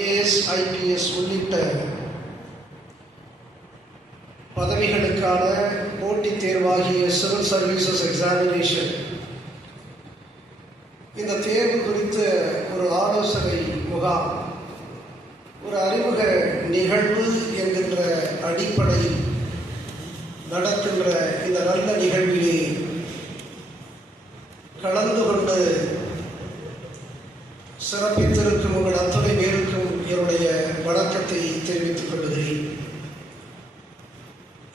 IAS, IPS உள்ளிட்ட பதவிகளுக்கான போட்டித் தேர்வாகிய civil services examination இந்த தேர்வு குறித்த ஒரு ஆலோசனை முகாம், ஒரு அறிமுக நிகழ்வு என்கின்ற அடிப்படையில் நடக்கின்ற இந்த நல்ல நிகழ்விலே கலந்து கொண்டு சிறப்பித்திருக்கும் உங்கள் அத்தனை பேருக்கும் என்னுடைய வணக்கத்தை தெரிவித்துக் கொள்கிறேன்.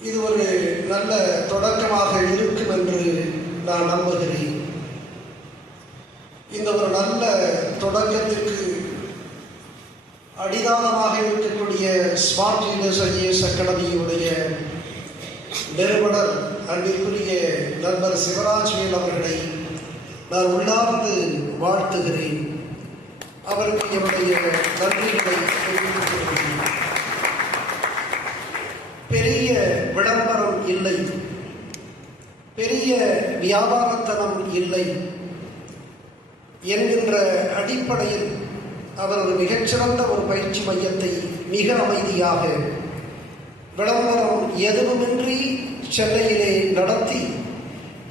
இது ஒரு நல்ல தொடக்கமாக இருக்கும் என்று நான் நம்புகிறேன். இந்த ஒரு நல்ல தொடக்கத்திற்கு அடிதானமாக இருக்கக்கூடிய ஸ்மார்ட் லீடர்ஸ் IAS அகாடமியுடைய நிறுவனர் அன்பிற்குரிய நண்பர் சிவராஜ்வேல் அவர்களை நான் உள்ளார்ந்து வாழ்த்துகிறேன். அவருக்கு என்னுடைய நன்றிகளை தெரிவித்துக் கொள்கிறேன். பெரிய விளம்பரம் இல்லை, பெரிய வியாபாரத்தனம் இல்லை என்கின்ற அடிப்படையில் அவர் ஒரு மிகச்சிறந்த ஒரு பயிற்சி மையத்தை மிக அமைதியாக விளம்பரம் எதுவுமின்றி சென்னையிலே நடத்தி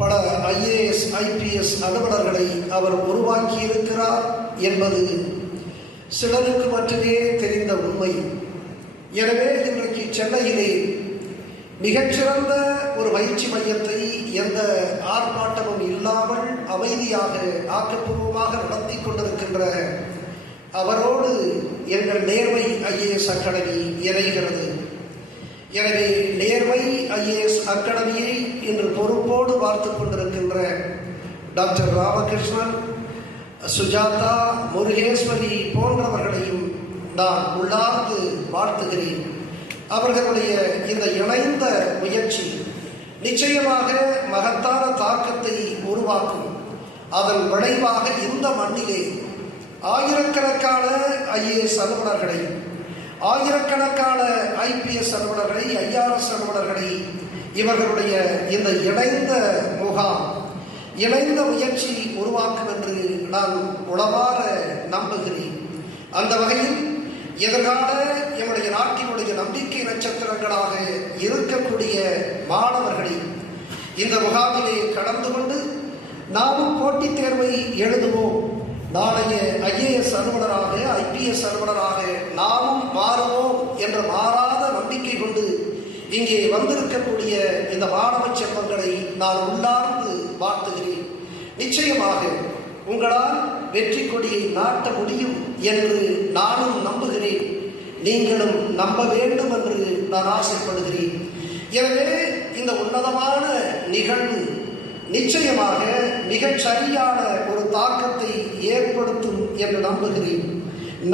பல IAS, IPS அலுவலர்களை அவர் உருவாக்கி இருக்கிறார் என்பது சிலருக்கு மட்டுமே தெரிந்த உண்மை. எனவே இன்றைக்கு சென்னையிலே மிகச்சிறந்த ஒரு பயிற்சி மையத்தை எந்த ஆர்ப்பாட்டமும் இல்லாமல் அமைதியாக ஆக்கப்பூர்வமாக நடத்தி கொண்டிருக்கின்ற அவரோடு எங்கள் நேர்மை IAS அகாடமி இணைகிறது. எனவே நேர்மை IAS அகாடமியை இன்று பொறுப்போடு பார்த்து கொண்டிருக்கின்ற டாக்டர் ராமகிருஷ்ணன், சுஜாதா, முருகேஸ்வரி போன்றவர்களையும் நான் உள்ளார்ந்து வாழ்த்துகிறேன். அவர்களுடைய இந்த இணைந்த முயற்சி நிச்சயமாக மகத்தான தாக்கத்தை உருவாக்கும். அதன் விளைவாக இந்த மண்ணிலே ஆயிரக்கணக்கான IAS அலுவலர்களை, ஆயிரக்கணக்கான IPS அலுவலர்களை, IRS அலுவலர்களை இவர்களுடைய இந்த இணைந்த முகாம், இணைந்த முயற்சி உருவாக்கும் என்று நான் உளமாற நம்புகிறேன். அந்த வகையில் எதிர்கால எம்முடைய நாட்டினுடைய நம்பிக்கை நட்சத்திரங்களாக இருக்கக்கூடிய மாணவர்களை இந்த முகாமிலே கலந்து கொண்டு நாமும் போட்டித் தேர்வை எழுதுவோம், நாளைய IAS அலுவலராக, IPS அலுவலராக நாமும் மாறுவோம் என்ற மாறாத நம்பிக்கை கொண்டு இங்கே வந்திருக்கக்கூடிய இந்த மாணவ செல்வங்களை நான் உள்ளார்ந்து வாழ்த்துகிறேன். நிச்சயமாக உங்களால் வெற்றி கொடியை நாட்ட முடியும் என்று நானும் நம்புகிறேன். நீங்களும் நம்ப வேண்டும் என்று நான் ஆசைப்படுகிறேன். எனவே இந்த உன்னதமான நிகழ்வு நிச்சயமாக மிகச் சரியான ஒரு தாக்கத்தை ஏற்படுத்தும் என்று நம்புகிறேன்.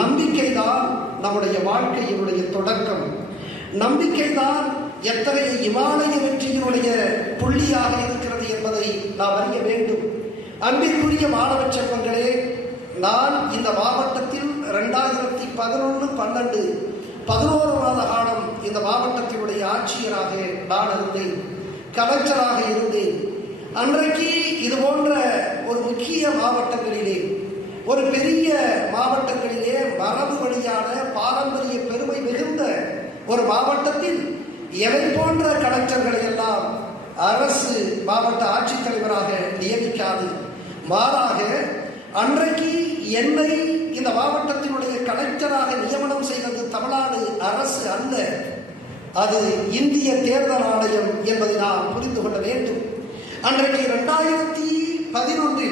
நம்பிக்கைதான் நம்முடைய வாழ்க்கையினுடைய தொடக்கம். நம்பிக்கைதான் எத்தகைய இமாலய வெற்றியினுடைய புள்ளியாக இருக்கிறது என்பதை நாம் அறிய வேண்டும். அன்பிற்குரிய மாணவ செல்வங்களே, நான் இந்த மாவட்டத்தில் 2011-12 11 மாத காலம் இந்த மாவட்டத்தினுடைய ஆட்சியராக நான் இருந்தேன், கலெக்டராக இருந்தேன். அன்றைக்கு இது போன்ற ஒரு முக்கிய மாவட்டங்களிலே, ஒரு பெரிய மாவட்டங்களிலே, மரபு வழியான பாரம்பரிய பெருமை மிகுந்த ஒரு மாவட்டத்தில் எவை போன்ற கலெக்டர்களை எல்லாம் அரசு மாவட்ட ஆட்சித்தலைவராக நியமிக்காது, மாறாக அன்றைக்கு என்னை இந்த மாவட்டத்தினுடைய கலெக்டராக நியமனம் செய்தது தமிழ்நாடு அரசு அல்ல, அது இந்திய தேர்தல் ஆணையம் என்பதை நாம் புரிந்து கொள்ள வேண்டும். அன்றைக்கு 2011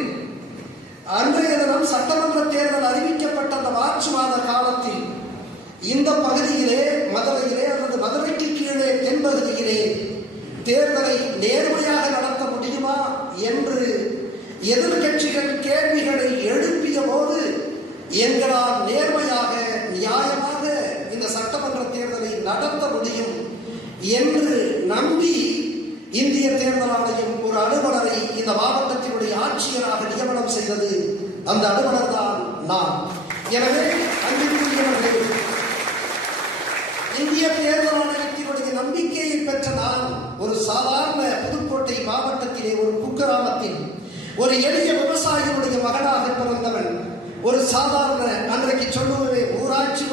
அன்றைய தினம் சட்டமன்ற தேர்தல் அறிவிக்கப்பட்ட அந்த மார்ச் மாத காலத்தில் இந்த பகுதியிலே, மதுரையிலே அல்லது மதுரைக்கு கீழே தென்பகுதியிலே தேர்தலை நேர்மையாக நடத்த முடியுமா என்று எதிர்கட்சிகள் கேள்விகளை எழுப்பிய போது எங்களால் நேர்மையாக, நியாயமாக இந்த சட்டமன்ற தேர்தலை நடத்த முடியும் என்று நம்பி இந்திய தேர்தல் ஆணையம் ஒரு அலுவலரை இந்த மாவட்டத்தினுடைய ஆட்சியராக நியமனம் செய்தது. அந்த அலுவலர் தான் நான். எனவே அன்பிற்குரியவர்களே, இந்திய தேர்தல் ஆணையத்தினுடைய நம்பிக்கையை பெற்ற நான் ஒரு சாதாரண புதுக்கோட்டை மாவட்டத்திலே ஒரு குக்கிராமத்தில் ஒரு எளிய விவசாயிகளுடைய மகனாக பிறந்தவன். ஒரு சாதாரண அன்றைக்கு சொல்லுவதே ஊராட்சி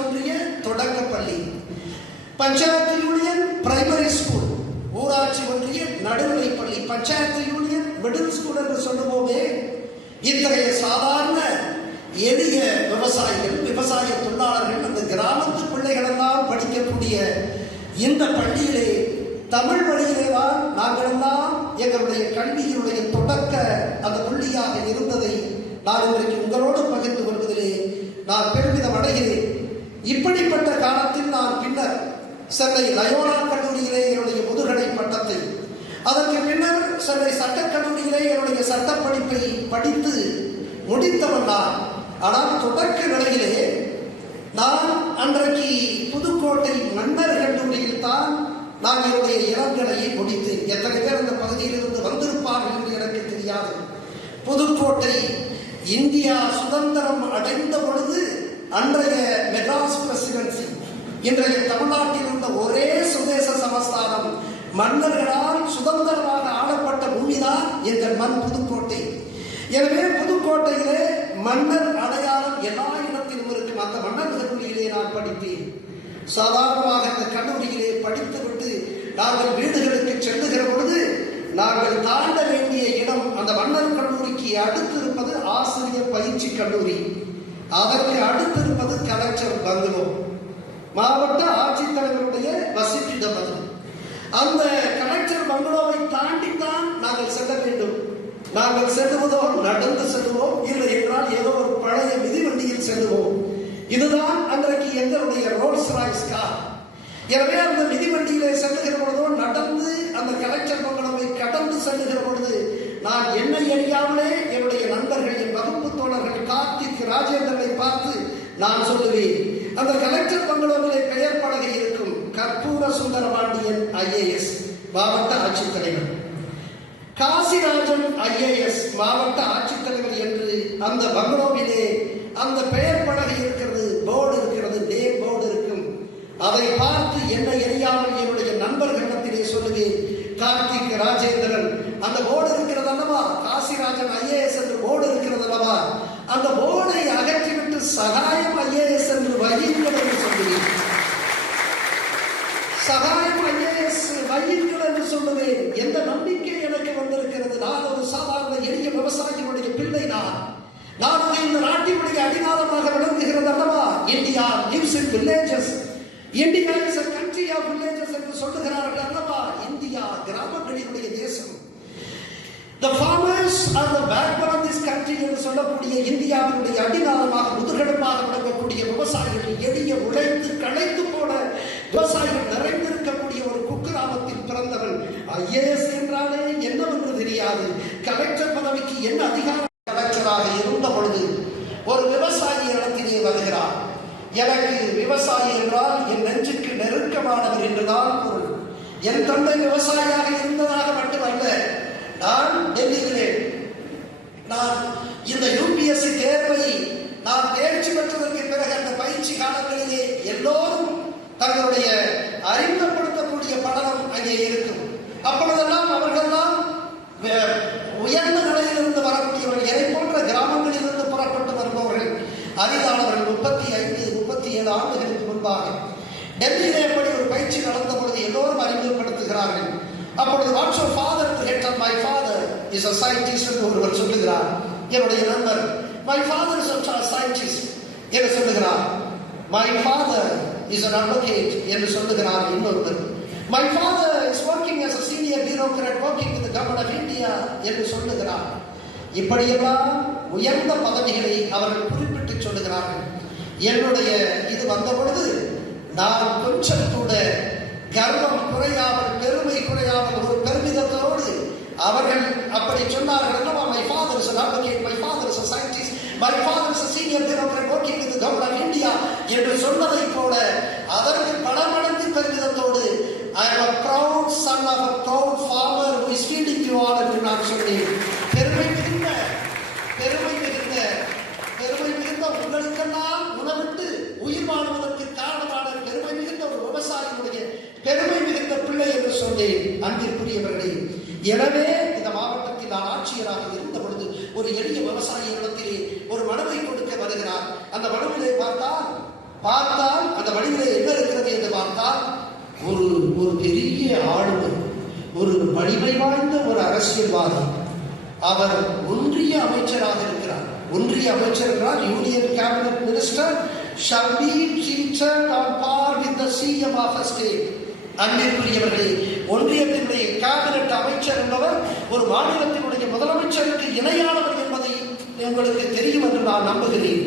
பஞ்சாயத்து யூனியன் பிரைமரி ஸ்கூல், ஊராட்சி ஒன்றிய நடுநிலைப் பள்ளி, பஞ்சாயத்து யூனியன் மிடில் ஸ்கூல் என்று சொல்லுவோமே, இத்தகைய சாதாரண எளிய விவசாயிகள், விவசாய தொழிலாளர்கள், அந்த கிராமத்து பிள்ளைகள் எல்லாம் படிக்கக்கூடிய இந்த பள்ளியிலே தமிழ் வழியிலே தான் நாங்கள் எல்லாம் எங்களுடைய கல்வியினுடைய தொடக்க அந்த புள்ளியாக இருந்ததை நான் இன்றைக்கு உங்களோடு பகிர்ந்து கொள்வதிலே நான் பெருமிதம் அடைகிறேன். இப்படிப்பட்ட காலத்தில் நான் பின்னர் சென்னை லயோலா கல்லூரியிலே என்னுடைய முதுகலை பட்டத்தை, அதற்கு பின்னர் சென்னை சட்டக்கல்லூரியிலே என்னுடைய சட்டப்படிப்பை படித்து முடித்தவன் நான். ஆனால் தொடக்க நிலையிலே நான் அன்றைக்கு புதுக்கோட்டை மன்னர் கல்லூரியில் தான் நான் என்னுடைய இளங்கலையை முடித்தேன். எத்தனை பேர் அந்த பகுதியிலிருந்து வந்திருப்பார்கள் என்று எனக்கு தெரியாது. புதுக்கோட்டை இந்தியா சுதந்திரம் அடைந்த பொழுது அன்றைய மெட்ராஸ் பிரசிடென்சி, இன்றைய தமிழ்நாட்டில் இருந்த ஒரே சுதேச சமஸ்தானம், மன்னர்களால் சுதந்திரமாக ஆளப்பட்ட பூமிதான் எங்கள் மண் புதுக்கோட்டை. எனவே புதுக்கோட்டையிலே மன்னர் அடையாளம் எல்லா இடத்திலும் இருக்கும். அந்த மன்னர் கல்லூரியிலே நான் படித்தேன். சாதாரணமாக அந்த கல்லூரியிலே படித்துவிட்டு நாங்கள் வீடுகளுக்கு செல்லுகிற பொழுது நாங்கள் தாண்ட வேண்டிய இடம் அந்த மன்னர் கல்லூரிக்கு அடுத்து இருப்பது ஆசிரியர் பயிற்சி கல்லூரி, அதற்கு அடுத்து இருப்பது கலெக்டர் பங்களோ, மாவட்ட ஆட்சித்தலைவருடைய வசிப்பிடம். அது அந்த கலெக்டர் பங்களோவை தாண்டித்தான் நாங்கள் செல்ல வேண்டும். நாங்கள் செல்லுவதோ நடந்து செல்லுவோம், இல்லை என்றால் ஏதோ ஒரு பழைய மிதிவண்டியில் செல்லுவோம். இதுதான் அன்றைக்கு எங்களுடைய ரோல்ஸ் ராய்ஸ் கார். எனவே அந்த மிதிவண்டியிலே செல்லுகிற பொழுதோ நடந்து அந்த கலெக்டர் பங்களோவை கடந்து செல்லுகிற பொழுது நான் என்னை அறியாமலே என்னுடைய நண்பர்கள், என் வகுப்பு தோழர்கள் கார்த்திக், ராஜேந்திரனை பார்த்து நான் சொல்லுவேன், அந்த கலெக்டர் பங்களோவிலே பெயர் பலகை இருக்கும், கற்பூர சுந்தரபாண்டியன் IAS மாவட்ட ஆட்சித்தலைவர், காசிராஜன் IAS மாவட்ட ஆட்சித்தலைவர் என்று அந்த பங்களோவிலே அந்த பெயர் பலகை இருக்கிறது, போர்டு இருக்கிறது, நேம் போர்டு இருக்கும். அதை பார்த்து என்னை அறியாமல் என்னுடைய நண்பர்களிடத்திலே சொல்லுவேன், கார்த்திக், ராஜேந்திரன், அந்த போர்டு இருக்கிறது அல்லவா, காசிராஜன் IAS என்று போர்டு இருக்கிறது அல்லவா, அந்த போர்டை அகற்றிவிட்டு சகாயம் IAS என்று வையுங்கள் என்று சொல்லுவேன். சகாயம் IAS வையுங்கள் என்று சொல்லுவேன். எந்த நம்பிக்கை எனக்கு வந்திருக்கிறது. நான் ஒரு சாதாரண எளிய விவசாயிகளுடைய பிள்ளை. நான் இந்த நாட்டினுடைய அடிநாதமாக விளங்குகிறது அல்லவா. India lives in villages. India is a country of villages என்று சொல்லுகிறார்கள் அல்லவா. இந்தியா கிராமங்களினுடைய தேசம். The farmers are the backbone of this country என்று சொல்லக்கூடிய இந்தியாவினுடைய அடிநாதமாக முதுகெலும்பாக விளங்கக்கூடிய விவசாயிகள், எளிய உழைத்து களைத்து போன விவசாயிகள் நிறைந்திருக்கக்கூடிய ஒரு குக்கிராமத்தில் பிறந்தவன். IAS என்றாலே என்னவென்று தெரியாது, கலெக்டர் பதவிக்கு என்ன அதிகாரம். கலெக்டராக இருந்த பொழுது ஒரு விவசாயி இடத்திலே வருகிறார். எனக்கு விவசாயி என்றால் என் நெஞ்சுக்கு நெருக்கமானவர் என்றுதான் பொருள். என் தந்தை விவசாயியாக இருந்ததாக மட்டுமல்ல, நான் டெல்லியிலே நான் இந்த UPSC தேர்வை நான் தேர்ச்சி பெற்றதற்கு பிறகு அந்த பயிற்சி காலங்களிலே எல்லோரும் தங்களுடைய அறிமுகப்படுத்தக்கூடிய படலம் அங்கே இருக்கும். அப்பொழுதெல்லாம் அவர்கள்தான் உயர்ந்த நிலையிலிருந்து வரக்கூடியவர்கள், எதை போன்ற கிராமங்களிலிருந்து புறப்பட்டு வருபவர்கள் அரிதானவர்கள். 35-37 ஆண்டுகளுக்கு முன்பாக டெல்லியிலே எப்படி ஒரு பயிற்சி நடந்த பொழுது எல்லோரும் அறிமுகப்படுத்துகிறார்கள். அப்பொழுது what's your father to get up. My father is a scientist என்று ஒருவர் சொல்லுகிறார். என்னுடைய நண்பர், my father is a scientist என்று சொல்லுகிறார். My father is an advocate என்று சொல்லுகிறார் இன்னொருவர். My father is working as a senior bureaucrat working with the government of India என்று சொல்லுகிறார். இப்படியெல்லாம் உயர்ந்த பதவிகளை அவர்கள் குறிப்பிட்டு சொல்லுகிறார்கள். என்னுடைய இது வந்த பொழுது நான் கொஞ்சம் கூட கர்வம் குறையாமல், பெருமை குறையாமல், ஒரு பெருமிதத்தோடு அவர்கள் அப்படி சொன்னார்கள் அல்லவா. My father is an advocate, my father is a scientist, my father is a senior bureaucrat working with the government of India என்று சொன்னதை போல அதற்கு பல மடங்கு பெருமிதத்தோடு I am a proud son of a proud farmer who is feeding you all என்று நான் சொன்னேன். பெருமை மிகுந்த உங்களுக்கெல்லாம் உணவிட்டு உயிர் வாழ்வதற்கு காரணமான பெருமை மிகுந்த ஒரு விவசாயியுடைய பெருமை மிகுந்த பிள்ளை என்று சொன்னேன். அன்பிற்குரியவர்களே, எனவே இந்த மாவட்டத்தில் நான் ஆட்சியராக இருந்த பொழுது ஒரு எளிய விவசாயி இடத்திலே ஒரு மனுவை கொடுக்க வருகிறார். அந்த மனுவிலே பார்த்தால் அந்த மனுவிலே என்ன இருக்கிறது என்று பார்த்தால், ஒரு ஒரு பெரிய ஆளுமை, ஒரு வலிமை வாய்ந்த ஒரு அரசியல்வாதி. அவர் ஒன்றிய அமைச்சராக இருக்கிறார். ஒன்றிய அமைச்சர் என்றால் union cabinet minister shall be treated on par with the CM of a state. அன்பிற்குரியவர்களே, ஒன்றியத்தினுடைய கேபினட் அமைச்சர் என்பவர் ஒரு மாநிலத்தினுடைய முதலமைச்சருக்கு இணையானவர் என்பதை உங்களுக்கு தெரியும் என்று நான் நம்புகிறேன்.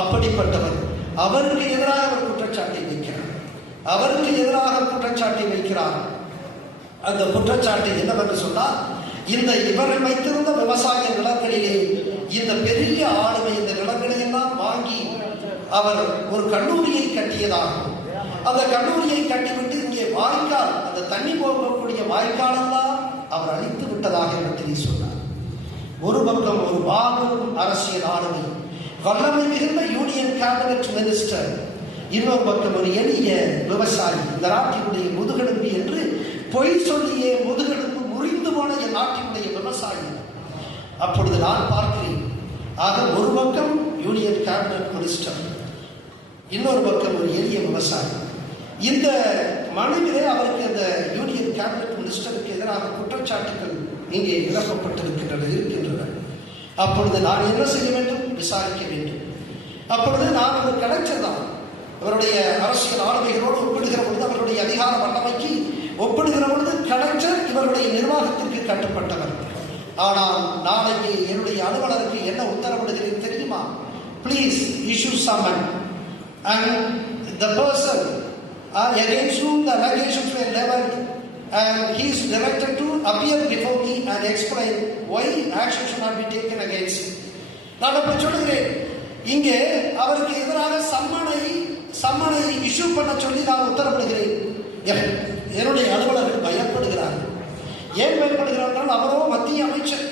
அப்படிப்பட்டவர் அவருக்கு எதிராக அவர் குற்றச்சாட்டை வைக்கிறார். அவருக்கு எதிராக குற்றச்சாட்டை வைக்கிறார். அந்த குற்றச்சாட்டு என்னவென்று சொன்னால், இந்த இவர் வைத்திருந்த விவசாய நிலங்களிலே இந்த பெரிய ஆளுமை இந்த நிலங்களை எல்லாம் வாங்கி அவர் ஒரு கல்லூரியை கட்டியதாகவும், அந்த கல்லூரியை கட்டிவிட்டு இங்கே வாய்க்கால், அந்த தண்ணி போகக்கூடிய வாய்க்காலெல்லாம் அவர் அழித்து விட்டதாக பற்றி சொன்னார். ஒரு பக்கம் ஒரு மாபெரும் அரசியல் ஆளுமை, வல்லமை மிகுந்த யூனியன் கேபினட் மினிஸ்டர், இன்னொரு பக்கம் ஒரு எளிய விவசாயி, இந்த நாட்டினுடைய முதுகெலும்பு என்று பொய் சொல்லியே முதுகெலும்பு முறிந்து போன என் நாட்டினுடைய விவசாயி. அப்பொழுது நான் பார்க்கிறேன், ஆக ஒரு பக்கம் யூனியன் கேபினட் மினிஸ்டர், இன்னொரு பக்கம் ஒரு எளிய விவசாயி. இந்த மனுவிலே அவருக்கு அந்த யூனியன் கேபினட் மினிஸ்டருக்கு எதிராக குற்றச்சாட்டுகள் இங்கே இருக்கின்றன. அப்பொழுது நான் என்ன செய்ய வேண்டும்? விசாரிக்க வேண்டும். அப்பொழுது நான் ஒரு கலெக்டர் தான். அவருடைய அரசியல் ஆளுமைகளோடு ஒப்பிடுகிற பொழுது, அவருடைய அதிகார வல்லமைக்கு ஒப்பிடுகிற பொழுது கலெக்டர் இவருடைய நிர்வாகத்திற்கு கட்டுப்பட்டவர். ஆனால் நாளைக்கு என்னுடைய அலுவலருக்கு என்ன உத்தரவிடுகிறேன் தெரியுமா? Please issue summon and the person against whom the allegations were leveled, and he is directed to appear before me and explain why action should not be taken against him. நான் அப்படி சொல்லுகிறேன், இங்கே அவருக்கு எதிராக சம்மனை இஷ்யூ பண்ண சொல்லி நான் உத்தரவிடுகிறேன். என்னுடைய அலுவலர்கள் பயப்படுகிறார்கள். ஏன் பயப்படுகிறார்கள்? அவரோ மத்திய அமைச்சர்.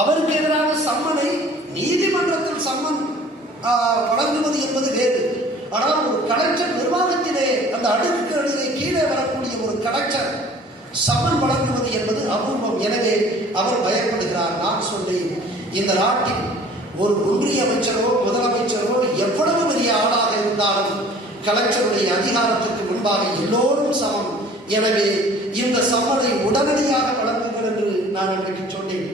அவருக்கு எதிரான சம்மனை நீதிமன்றத்தில் சம்மன் வழங்குவது என்பது வேறு. ஆனால் ஒரு கலெக்டர் நிர்வாகத்திலே, அந்த அடுக்குகளிலே கீழே வரக்கூடிய ஒரு கலெக்டர் சம்மன் வழங்குவது என்பது அபூர்வம். எனவே அவர் பயப்படுகிறார். நான் சொன்னேன், இந்த நாட்டில் ஒரு ஒன்றிய அமைச்சரோ முதலமைச்சரோ எவ்வளவு பெரிய ஆளாக இருந்தாலும் கலெக்டருடைய அதிகாரத்திற்கு முன்பாக எல்லோரும் சமம். எனவே இந்த சம்மனை உடனடியாக வழங்குங்கள் என்று நான் இன்றைக்கு சொன்னேன்.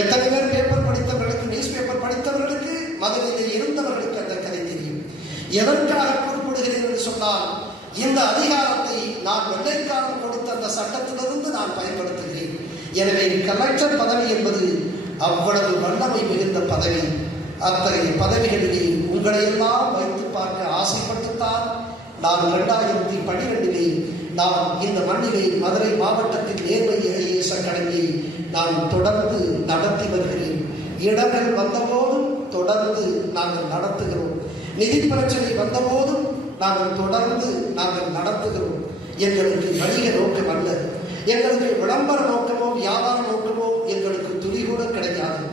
எத்தனை பேர் பேப்பர் படித்தவர்களுக்கு, நியூஸ் பேப்பர் படித்தவர்களுக்கு, மதுரையில் இருந்தவர்களுக்கு அந்த கதை தெரியும். எதற்காக குறிப்பிடுகிறேன் என்று சொன்னால், இந்த அதிகாரத்தை நான் வெள்ளைக்காரன் கொடுத்த அந்த சட்டத்திலிருந்து நான் பயன்படுத்துகிறேன். எனவே கலெக்டர் பதவி என்பது அவ்வளவு வல்லமை மிகுந்த பதவி. அத்தகைய பதவிகளிலே உங்களை எல்லாம் வைத்து பார்க்க ஆசைப்பட்டுத்தான் நான் 2012 நான் இந்த மண்ணிலே மதுரை மாவட்டத்தில் நேர்மை ஐஏஎஸ் அகாடமியை நான் தொடர்ந்து நடத்தி வருகிறேன். இடர்கள் வந்தபோதும் தொடர்ந்து நாங்கள் நடத்துகிறோம். நிதி பிரச்சனை வந்தபோதும் நாங்கள் தொடர்ந்து நடத்துகிறோம். எங்களுக்கு வணிக நோக்கம் அல்ல, எங்களுக்கு விளம்பர நோக்கமோ வியாபார நோக்கமோ எங்களுக்கு துளி கூட கிடையாது.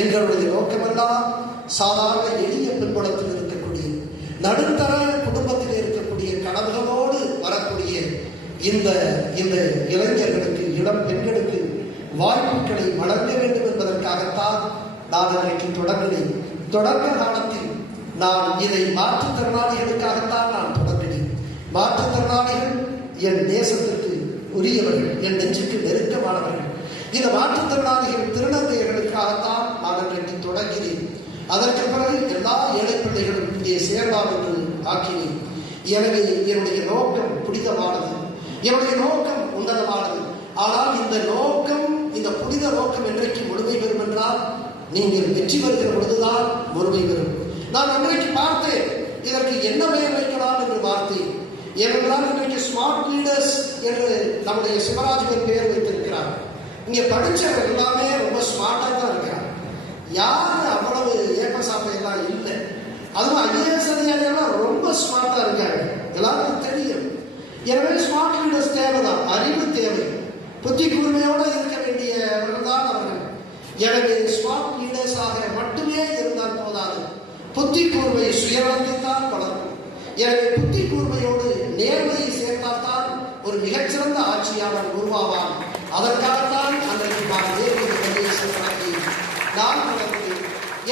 எங்களுடைய நோக்கமெல்லாம் சாதாரண எளிய பின்புலத்தில் இருக்கக்கூடிய, நடுத்தர குடும்பத்தில் இருக்கக்கூடிய கனவுகளோடு வரக்கூடிய இந்த இளைஞர்களுக்கு, இளம் பெண்களுக்கு வாய்ப்புகளை வழங்க வேண்டும் என்பதற்காகத்தான் நான் இன்றைக்கு தொடங்கினேன். தொடக்க காலத்தில் நான் இதை மாற்றுத்திறனாளிகளுக்காகத்தான் நான் தொடங்கினேன். மாற்றுத்திறனாளிகள் என் தேசத்திற்கு உரியவர்கள், என் நெஞ்சுக்கு நெருக்கமானவர்கள். இந்த மாற்றுத்திறனாளிகள் திருநங்கைகளுக்காகத்தான் நான் இன்றைக்கு தொடங்கினேன். அதற்கு பிறகு எல்லா ஏழை பிள்ளைகளும் இங்கே சேரலாம் என்று ஆக்கினேன். எனவே என்னுடைய நோக்கம் புனிதமானது, என்னுடைய நோக்கம் உன்னதமானது. ஆனால் இந்த நோக்கம், இந்த புனித நோக்கம் என்றைக்கு முழுமை பெறும் என்றால், நீங்கள் வெற்றி பெறுகிற பொழுதுதான் முழுமை பெறும். நான் அன்றைக்கு பார்த்தேன், இதற்கு என்ன பெயர் வைக்கலாம் என்று பார்த்தேன். ஏனென்றால் இன்றைக்கு ஸ்மார்ட் லீடர்ஸ் என்று நம்முடைய சிவராஜ்கர் பெயர் வைத்திருக்கிறார். இங்கே படித்தவர் எல்லாமே ரொம்ப ஸ்மார்ட்டாக தான் இருக்கிறார். யாரு அவ்வளவு ஏப்பசாப்பையெல்லாம் இல்லை. அதுவும் ஐஏஎஸ் அதிகாரிகள்லாம் ரொம்ப ஸ்மார்ட்டாக இருக்காங்க, எல்லாருக்கும் தெரியும். எனவே ஸ்மார்ட் லீடர்ஸ் தேவைதான், அறிவு தேவை, புத்தி கூர்மையோடு இருக்க வேண்டியவர்கள் தான் அவர்கள். எனவே ஸ்மார்ட் லீடர்ஸாக மட்டுமே இருந்தால் போதாது, புத்தி கூர்மை சுயநலத்தைத்தான் வளர்க்கும். எனவே புத்தி கூர்மையோடு நேர்மையை சேர்த்தால்தான் ஒரு மிகச்சிறந்த ஆட்சியாளர் உருவாவான். அதற்காகத்தான் அன்றைக்கு நான் தொடர்கிறேன்.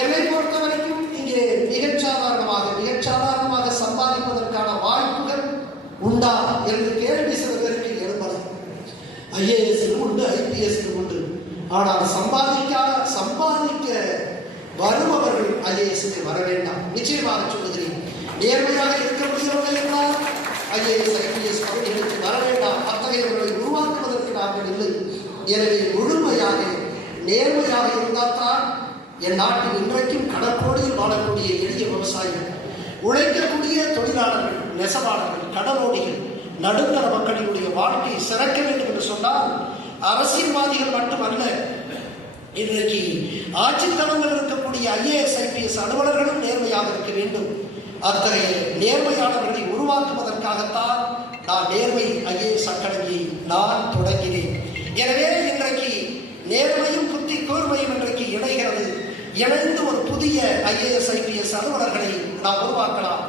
என்னை பொறுத்த வரைக்கும் இங்கே மிகச்சாதாரணமாக சம்பாதிப்பதற்கான வாய்ப்புகள் உண்டா என்று கேள்வி IAS உண்டு, IPS உண்டு. ஆனால் சம்பாதிக்க வருபவர்கள் IAS-க்கு வர வேண்டாம். நிச்சயமாக சொல்லுகிறேன், நேர்மையாக இருக்கக்கூடியவர்கள் எல்லாம் IAS IPS பதவிகளுக்கு வர வேண்டாம். அத்தகையவர்களை உருவாக்குவதற்கு நாங்கள் இல்லை. எனவே முழுமையாக நேர்மையாக இருந்தால்தான் என் நாட்டில் இன்றைக்கும் கடற்கோடியில் வாழக்கூடிய எளிய விவசாயிகள், உழைக்கக்கூடிய தொழிலாளர்கள், நெசவாளர்கள், கடலோடிகள், நடுத்தர மக்களினுடைய வாழ்க்கை சிறக்க வேண்டும் என்று சொன்னால் அரசியல்வாதிகள் மட்டுமல்ல, இன்றைக்கு ஆட்சித்தளங்கள் இருக்கக்கூடிய IAS IPS அலுவலர்களும் நேர்மையாக இருக்க வேண்டும். அத்தகைய நேர்மையாளர்களை உருவாக்குவதற்காகத்தான் நான் நேர்மை IAS அகாடமியை நான் தொடங்கினேன். எனவே இன்றைக்கு நேர்மையும் புத்தி கூர்மையும் இன்றைக்கு இணைகிறது. இணைந்து ஒரு புதிய IAS IPS அலுவலர்களை நாம் உருவாக்கலாம்.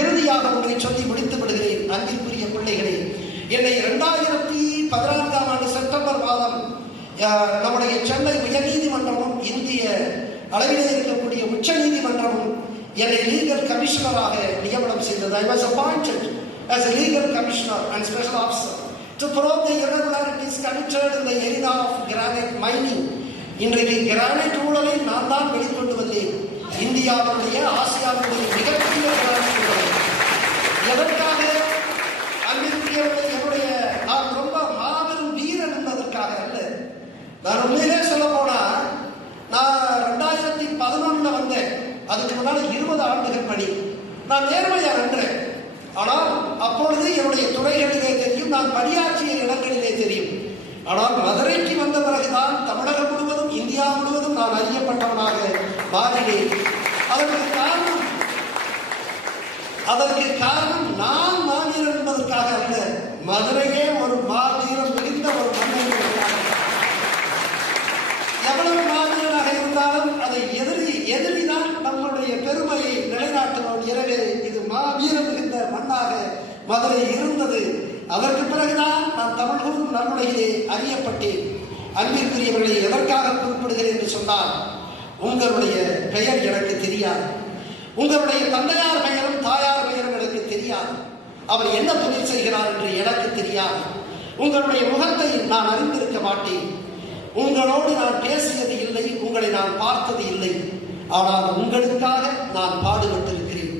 இறுதியாக ஒன்றை சொல்லி முடித்து விடுகிறேன். அன்பிற்குரிய பிள்ளைகளே, என்னை 2014 செப்டம்பர் மாதம் நம்முடைய சென்னை உயர்நீதிமன்றமும் இந்திய அளவிலே இருக்கக்கூடிய உச்ச நீதிமன்றமும் என்னை லீகல் கமிஷனராக நியமனம் செய்தது. I was appointed as a legal commissioner and special officer to probe the irregularities committed in the area of granite mining. இன்றைக்கு கிரானைட் ஊழலை நான் தான் வெளிக்கொண்டு வந்தேன். இந்தியாவுடைய, ஆசியாவுடைய மிகப்பெரிய கிரானைட் ஊழலை. எதற்காக? என்னுடைய நான் ரொம்ப மாபெரும் வீரன் என்பதற்காக அல்ல. நான் உண்மையிலே சொல்ல போனா, நான் 2011 வந்தேன். அதுக்கு முன்னால 20 ஆண்டுகள் பணி. நான் நேர்மையா வென்றேன். ஆனால் அப்பொழுது என்னுடைய துறைகளிலே தெரியும், நான் பணியாற்றிய இடங்களிலே தெரியும். ஆனால் மதுரைக்கு வந்த பிறகுதான் தமிழகம் முழுவதும், இந்தியா முழுவதும் நான் அறியப்பட்டவனாக மாறினேன். அதற்கு காரணம் நான் மாவீரன் என்பதற்காக அல்ல, மதுரையே ஒரு மாவீரம் மிகுந்த ஒரு மண்ணை. எவ்வளவு மாவீரனாக இருந்தாலும் அதை எதிரிதான் நம்முடைய பெருமையை நிலைநாட்டுவோம். எனவே இது மாவீரம் மிகுந்த மண்ணாக மதுரை இருந்தது. அதற்கு பிறகுதான் நான் தமிழகம் நன்முறையிலே அறியப்பட்டேன். அன்பிற்குரியவர்களை எதற்காக குறிப்பிடுகிறேன் என்று சொன்னால், உங்களுடைய பெயர் எனக்கு தெரியாது, உங்களுடைய தந்தையார் பெயரும் தாயார் பெயரும் எனக்கு தெரியாது, அவர் என்ன தொழில் செய்கிறார் என்று எனக்கு தெரியாது, உங்களுடைய முகத்தை நான் அறிந்திருக்க மாட்டேன், உங்களோடு நான் பேசியது இல்லை, உங்களை நான் பார்த்தது இல்லை. ஆனால் உங்களுக்காக நான் பாடுபட்டிருக்கிறேன்.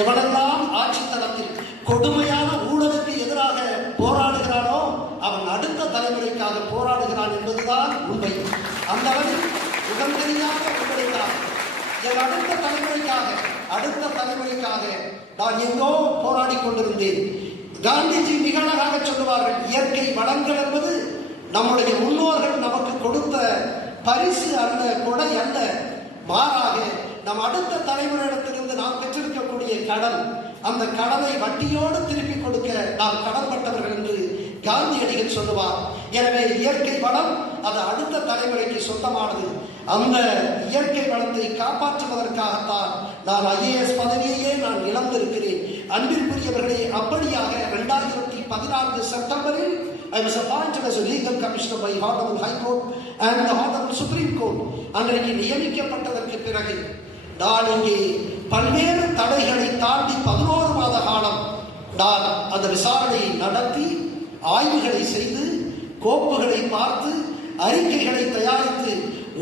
எவனெல்லாம் ஆட்சித்தளத்தில் கொடுமையான ஊழலுக்கு எதிராக போராடுகிறானோ அவன் அடுத்த தலைமுறைக்காக போராடுகிறான் என்பதுதான் உண்மை. அந்த அளவில் உடன் தெரியாத உங்களுக்காக, என் அடுத்த தலைமுறைக்காக நான் எங்கோ போராடி கொண்டிருந்தேன். காந்திஜி மிக அழகாக சொல்லுவார்கள், இயற்கை வளங்கள் என்பது நம்முடைய முன்னோர்கள் நமக்கு கொடுத்த பரிசு அல்ல, கொடை அல்ல, மாறாக நம் அடுத்த தலைமுறையிடத்திலிருந்து நாம் பெற்றிருக்கக்கூடிய கடன். அந்த கடனை வட்டியோடு திருப்பி கொடுக்க நாம் கடன்பட்டவர்கள் என்று காந்தியடிகள் சொல்லுவார். எனவே இயற்கை வளம் அது அடுத்த தலைமுறைக்கு சொந்தமானது. அந்த இயற்கை வளத்தை காப்பாற்றுவதற்காகத்தான் நான் IAS பதவியையே நான் இழந்திருக்கிறேன். அன்பிற்குரியவர்களே, அப்படியாக 2014 செப்டம்பரில் I was appointed as a legal commissioner by Honorable High Court and the Honorable Supreme Court. அன்றைக்கு நியமிக்கப்பட்டதற்கு பிறகு நான் இங்கே பல்வேறு தடைகளை தாண்டி 11 மாத காலம் நான் அந்த விசாரணையை நடத்தி, ஆய்வுகளை செய்து, கோப்புகளை பார்த்து, அறிக்கைகளை தயாரித்து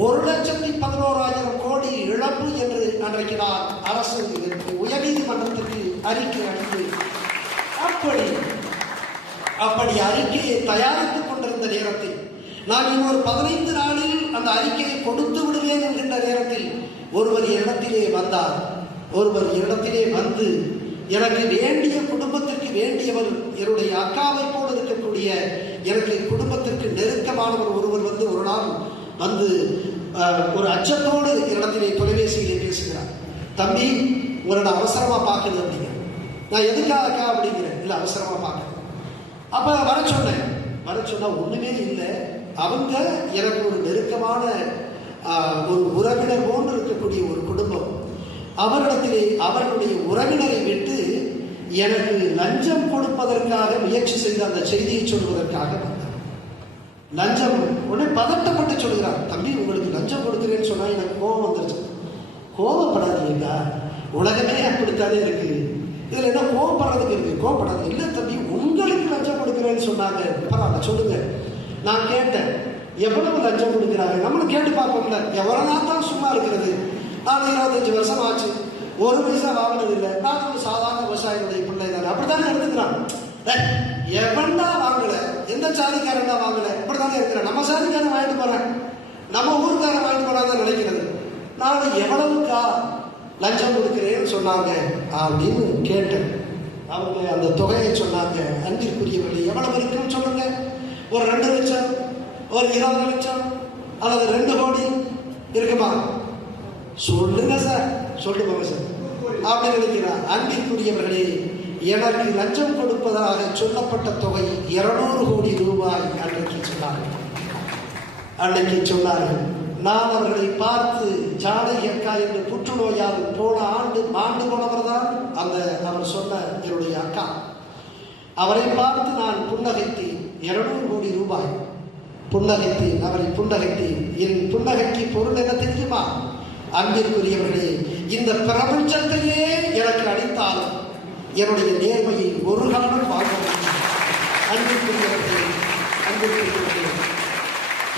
1,11,000 கோடி இழப்பு என்று அன்றைக்கு நான் அரசு உயர்நீதிமன்றத்திற்கு அறிக்கை அளித்தேன். அப்படி அறிக்கையை தயாரித்துக் கொண்டிருந்த நேரத்தில், நான் இன்னொரு 15 நாளில் அந்த அறிக்கையை கொடுத்து விடுவேன் என்கின்ற நேரத்தில் ஒருவர் இடத்திலே வந்தார். ஒருவர் இடத்திலே வந்து எனக்கு வேண்டிய, குடும்பத்திற்கு வேண்டியவர், என்னுடைய அக்காவை போல இருக்கக்கூடிய எனக்கு குடும்பத்திற்கு நெருக்கமானவர் ஒருவர் வந்து ஒரு நாள் வந்து ஒரு அச்சத்தோடு இடத்திலே தொலைபேசியிலே பேசுகிறார். தம்பி, உங்களோட அவசரமா பார்க்கணும் அப்படிங்க. நான் எதுக்காக அக்கா அப்படிங்கிறேன். இல்லை, அவசரமா பார்க்கணும். அப்ப வர சொன்னா ஒண்ணுமே இல்லை. அவங்க எனக்கு ஒரு நெருக்கமான ஒரு உறவினர் போன்று இருக்கக்கூடிய ஒரு குடும்பம். அவரிடத்திலே அவர்களுடைய உறவினரை விட்டு எனக்கு லஞ்சம் கொடுப்பதற்காக முயற்சி செய்த அந்த செய்தியை சொல்வதற்காக வந்தார். லஞ்சம் உடனே பதட்டப்பட்டு சொல்கிறார், தம்பி உங்களுக்கு லஞ்சம் கொடுக்கிறேன்னு சொன்னா எனக்கு கோபம் வந்துருச்சு. கோபப்படாதீங்கக்கா, உலகமே அப்படித்தானே இருக்கு, இதுல என்ன கோபப்படுறதுக்கு இருக்கு? கோபப்படாது. இல்லை தம்பி, உங்களுக்கு லஞ்சம் கொடுக்கிறேன்னு சொன்னாங்க. பரவாயில்ல சொல்லுங்க. நான் கேட்டேன், எவ்வளவு லஞ்சம் கொடுக்கிறாங்க? நம்மளும் கேட்டு பார்ப்போம்ல, எவ்வளோ தான் சும்மா இருக்கிறது. நான் 25 வருஷம் ஆச்சு, ஒரு பைசா வாங்கினதில்லை. நான் ஒரு சாதாரண விவசாயிகளுடைய பிள்ளை தானே, அப்படித்தானே எடுத்துக்கிறான். எவன்டா வாங்கல, எந்த சாதிக்காரன்டா வாங்கல, இப்படித்தானே இருக்கிறேன். நம்ம சாதிக்காரன் வாங்கிட்டு போறேன், நம்ம ஊருக்காரன் வாங்கிட்டு போறான்னு நினைக்கிறது. நான் எவ்வளவுக்கா லஞ்சம் கொடுக்கிறேன்னு சொன்னாங்க அப்படின்னு கேட்டேன். அவங்க அந்த தொகையை சொன்னாங்க. அன்பிற்குரியவர்களே, எவ்வளவு இருக்குன்னு சொல்லுங்க. ஒரு 2 லட்சம், ஒரு 20 லட்சம், அல்லது 2 கோடி இருக்குமா? சொல்லுங்க சார், சொல்லிட்டு போங்க சார் அப்படின்னு நினைக்கிறார். அன்பிற்குரியவர்களே, எனக்கு லஞ்சம் கொடுப்பதாக சொல்லப்பட்ட தொகை 200 கோடி ரூபாய் அன்றைக்கு சொன்னார்கள். நான் அவர்களை பார்த்து, ஜானகி அக்கா என்று புற்றுநோயால் போன ஆண்டு போனவர் தான் அவர் சொன்ன என்னுடைய அக்கா. அவரை பார்த்து நான் புன்னகைத்தேன். 200 கோடி ரூபாய் புன்னகைத்தேன், அவரை புன்னகைத்தேன். என் புன்னகைக்கு பொருள் என்ன தெரியுமா? அன்பிற்குரியவர்களே, இந்த பிரபஞ்சத்தையே எனக்கு அளித்தாலும் என்னுடைய நேர்மையை ஒரு காலம் வாங்க முடியும். அன்பிற்குரியவர்களே,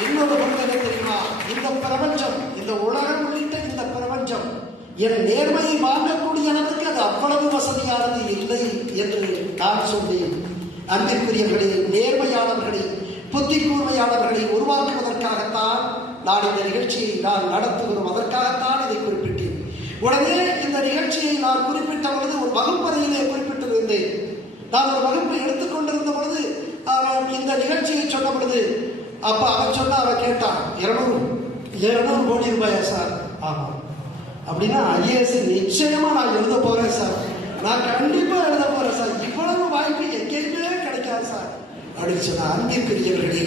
இன்னொரு பொருள் என்ன தெரியுமா? இந்த பிரபஞ்சம், இந்த உலகம் உள்ளிட்ட இந்த பிரபஞ்சம் என் நேர்மையை வாங்கக்கூடிய அளவுக்கு அது அவ்வளவு வசதியானது இல்லை என்று நான் சொன்னேன். அன்பிற்குரியவர்களே, நேர்மையானவர்களை, புத்தி கூர்மையானவர்களை உருவாக்குவதற்காகத்தான் நான் இந்த நிகழ்ச்சியை நடத்துகிறோம். அதற்காகத்தான் இதை குறிப்பிட்டேன். உடனே இந்த நிகழ்ச்சியை நான் குறிப்பிட்ட பொழுது ஒரு வகுப்பறையிலே குறிப்பிட்டிருந்தேன். நான் ஒரு வகுப்பை எடுத்துக்கொண்டிருந்த பொழுது இந்த நிகழ்ச்சியை சொன்ன பொழுது அப்ப அவன் சொன்னா, அவன் கேட்டான், 200 கோடி ரூபாயா சார்? ஆமா. அப்படின்னா ஐஏஎஸ் நிச்சயமா நான் எழுத போறேன் சார், நான் கண்டிப்பா எழுத போறேன் சார், இவ்வளவு வாய்ப்பு எங்கேயுமே கிடைக்காது சார் அப்படின்னு சொன்னா. அன்பிற்குரியவர்களே,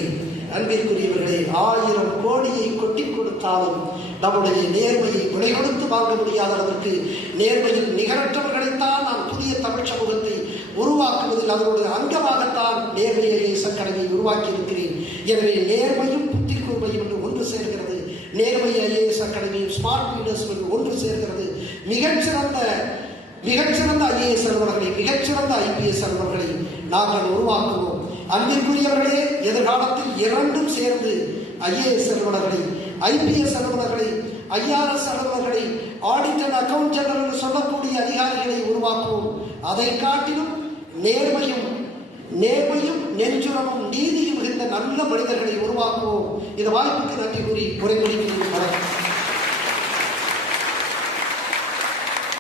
1000 கோடியை கொட்டி கொடுத்தாலும் நம்முடைய நேர்மையை விலை கொடுத்து வாங்க முடியாத அளவிற்கு நேர்மையில் நிகரற்றவர்களைத்தான் நான் புதிய தமிழ் சமூகத்தை உருவாக்குவதில் அதனுடைய அங்கமாகத்தான் நேர்மை ஐஏஎஸ் அகாடமியை உருவாக்கி இருக்கிறேன். எனவே நேர்மையும் புத்தி கூர்மையும் என்று ஒன்று சேர்கிறது. நேர்மை ஐஏஎஸ் அகாடமியும் ஸ்மார்ட் லீடர்ஸ் ஒன்று சேர்கிறது. மிகச்சிறந்த ஐஏஎஸ் அலுவலர்களை, மிகச்சிறந்த ஐபிஎஸ் அலுவலர்களை நாங்கள் உருவாக்குவோம். அன்பிற்குரியவர்களே, எதிர்காலத்தில் 2ம் சேர்ந்து ஐஏஎஸ் அலுவலர்களை, ஐபிஎஸ் அலுவலர்களை, ஐஆர்எஸ் அலுவலர்களை, ஆடிட் அண்ட் அக்கவுண்ட் ஜெனரல் சொல்லக்கூடிய அதிகாரிகளை உருவாக்குவோம். அதை காட்டிலும் நேர்மையும் நெஞ்சுரமும் நீதியும் மிகுந்த நல்ல மனிதர்களை உருவாக்குவோம். இந்த வாய்ப்புக்கு நன்றி கூறி உரை முடிக்கிறேன்.